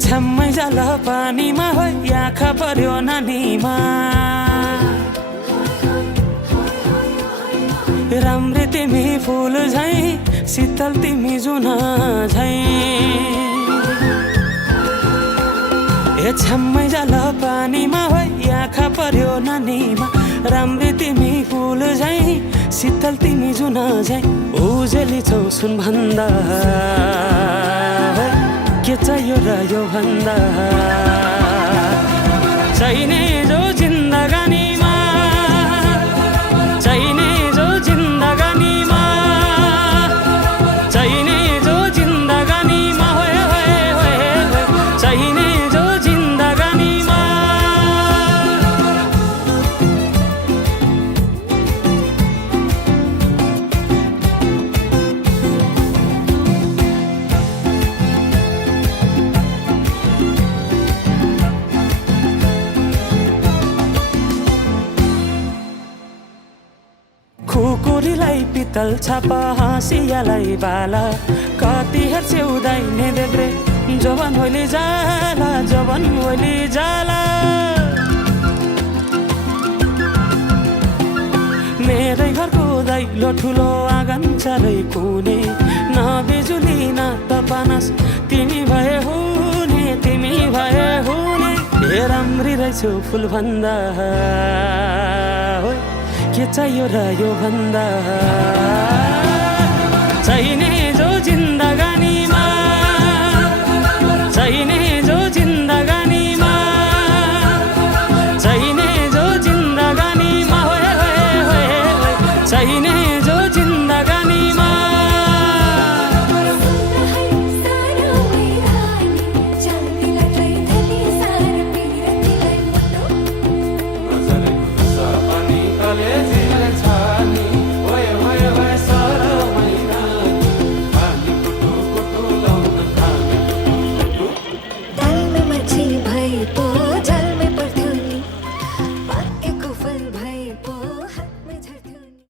छ्याम्मै जाल पानीमा हो आँखा पर्यो नानीमा राम्री तिमी फुल झै शीतल तिमी जुन झै छ्याम्मै जाल पानीमा हो आँखा पर्यो नानीमा राम्री तिमी फुल झै शीतल तिमी जुन झै उजेली छौ सुन भन्दा के चाहियो र यो भन्दा चाहिने जो जिन्दगानीमा चाहिने जो जिन्दगानीमा चाहिने जो जिन्दगानीमा होए होए होए चाहिने जो जिन्दगानीमा खुकुरीलाई पितल छापा हाँसियालाई बाला कति हेर्छे उदाइने देब्रे जवान होली जाला जवान होली जाला मेरै घरको दैलो ठुलो आँगन चारै कुने न बिजुली न त पानस तिमी भए हुने तिमी भए हुने हे राम्री रहेछौ फुल भन्दा के चाहियो र यो भन्दा चाहिने जो जिन्दगानीमा